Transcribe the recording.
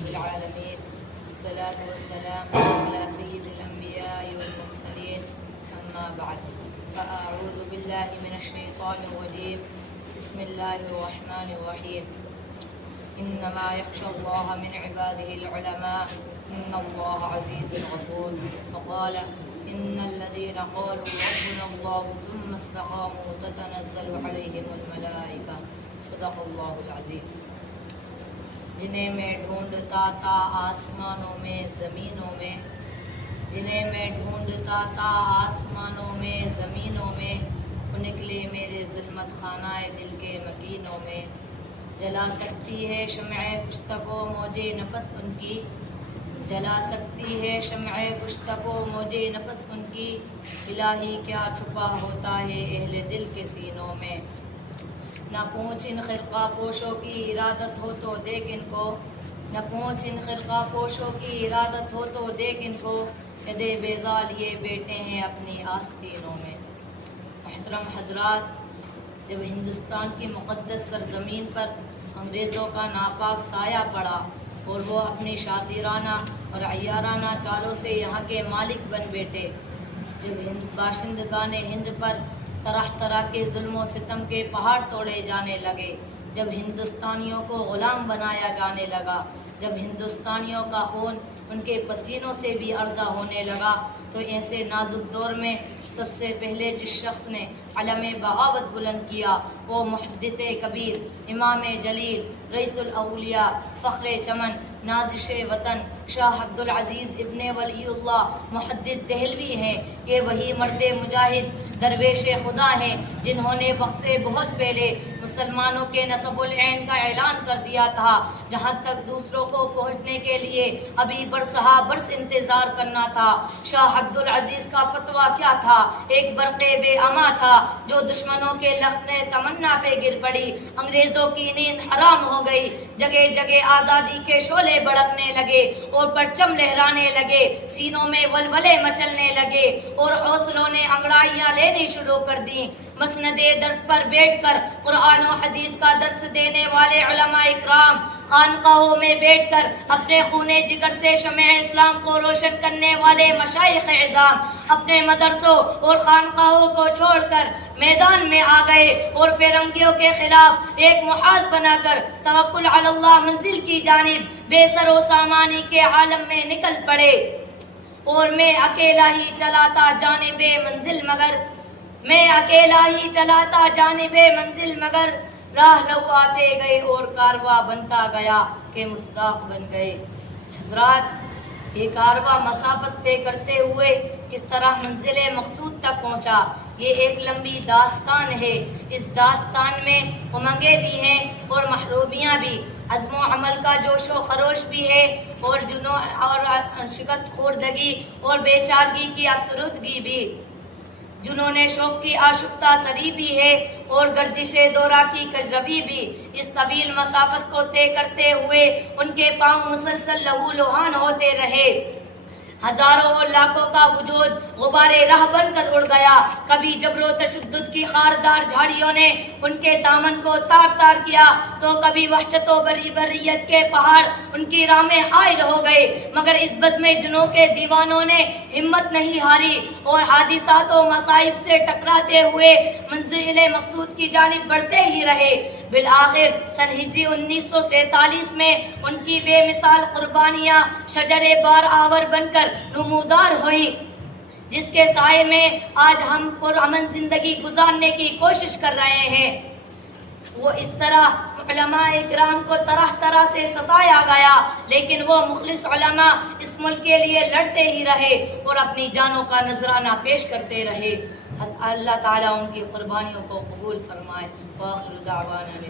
رب العالمين والصلاة والسلام على سيد الأنبياء والمرسلين أما بعد فأعوذ بالله من الشيطان الرجيم بسم الله الرحمن الرحيم إنما يخشى الله من عباده العلماء إن الله عزيز غفور فقال إن الذين قالوا ربنا الله ثم استقاموا تتنزل عليهم الملائكة صدق الله العظيم. جنہیں میں ڈھونڈتا تھا آسمانوں میں زمینوں میں، جنہیں میں ڈھونڈتا تھا آسمانوں میں زمینوں میں، وہ نکلے میرے ظلمت خانہ دل کے مکینوں میں. جلا سکتی ہے شمع گشتب و موج نفس ان کی، جلا سکتی ہے شمع گشتب و موج نفس ان کی، الہی کیا چھپا ہوتا ہے اہل دل کے سینوں میں. نہ پوچھ ان خرقہ پوشوں کی ارادت ہو تو دیکھ ان کو، نہ پوچھ ان خرقہ پوشوں کی ارادت ہو تو دیکھ ان کو، یدے بیضا لیے بیٹے ہیں اپنی آستینوں میں. محترم حضرات، جب ہندوستان کی مقدس سرزمین پر انگریزوں کا ناپاک سایہ پڑا اور وہ اپنی شاطرانہ اور عیارانہ چالوں سے یہاں کے مالک بن بیٹھے، جب باشندگان ہند پر طرح طرح کے ظلم و ستم کے پہاڑ توڑے جانے لگے، جب ہندوستانیوں کو غلام بنایا جانے لگا، جب ہندوستانیوں کا خون ان کے پسینوں سے بھی ارزاں ہونے لگا، تو ایسے نازک دور میں سب سے پہلے جس شخص نے علم بغاوت بلند کیا وہ محدث کبیر، امام جلیل، رئیس الاولیاء، فخر چمن، نازش وطن شاہ عبدالعزیز ابن ولی اللہ محدث دہلوی ہیں. یہ وہی مرد مجاہد درویش خدا ہیں جنہوں نے وقت سے بہت پہلے مسلمانوں کے نصب العین کا اعلان کر دیا تھا، جہاں تک دوسروں کو پہنچنے کے لیے ابھی برسہا برس انتظار کرنا تھا. شاہ عبدالعزیز کا فتویٰ کیا تھا؟ ایک برق بے اما تھا جو دشمنوں کے لخت تمنا پہ گر پڑی. انگریزوں کی نیند حرام ہو گئی، جگہ جگہ آزادی کے شعلے بڑکنے لگے اور پرچم لہرانے لگے، سینوں میں ولولے مچلنے لگے اور حوصلوں نے انگڑائیاں لینی شروع کر دیں. مسند درس پر بیٹھ کر قرآن و حدیث کا درس دینے والے علماء اکرام، خانقاہوں میں بیٹھ کر اپنے خون جگر سے شمع اسلام کو روشن کرنے والے مشائخ اعظام اپنے مدرسوں اور خانقاہوں کو چھوڑ کر میدان میں آ گئے اور فرنگیوں کے خلاف ایک محاذ بنا کر توکل علی اللہ منزل کی جانب بے سر و سامانی کے عالم میں نکل پڑے. اور میں اکیلا ہی چلاتا جانب منزل مگر، میں اکیلا ہی چلاتا جانب منزل مگر، راہ لو آتے گئے اور کارواں بنتا گیا کہ مصداق بن گئے. حضرات، یہ کارواں مسافت طے کرتے ہوئے کس طرح منزل مقصود تک پہنچا، یہ ایک لمبی داستان ہے. اس داستان میں امنگیں بھی ہیں اور محرومیاں بھی، عزم و عمل کا جوش و خروش بھی ہے اور جنون اور شکست خوردگی اور بے چارگی کی افسردگی بھی، جنہوں نے شوق کی آشفتہ سری بھی ہے اور گردش دورہ کی کجروی بھی. اس طویل مسافت کو طے کرتے ہوئے ان کے پاؤں مسلسل لہو لہان ہوتے رہے. ہزاروں اور لاکھوں کا وجود غبار راہ بن کر اڑ گیا. کبھی جبر و تشدد کی خاردار جھاڑیوں نے ان کے دامن کو تار تار کیا تو کبھی وحشت و بریت کے پہاڑ ان کی راہ میں حائل ہو گئے، مگر اس بزم جنوں کے دیوانوں نے ہمت نہیں ہاری اور حادثات و مصائب سے ٹکراتے ہوئے منزل مقصود کی جانب بڑھتے ہی رہے. بالآخر سن ہجری 1947 میں ان کی بے مثال قربانیاں شجر بار آور بن کر نمودار ہوئیں، جس کے سائے میں آج ہم پرامن زندگی گزارنے کی کوشش کر رہے ہیں. وہ اس طرح علماء اکرام کو طرح طرح سے ستایا گیا، لیکن وہ مخلص علماء اس ملک کے لیے لڑتے ہی رہے اور اپنی جانوں کا نذرانہ پیش کرتے رہے. اللہ تعالیٰ ان کی قربانیوں کو قبول فرمائے. وآخر دعوانا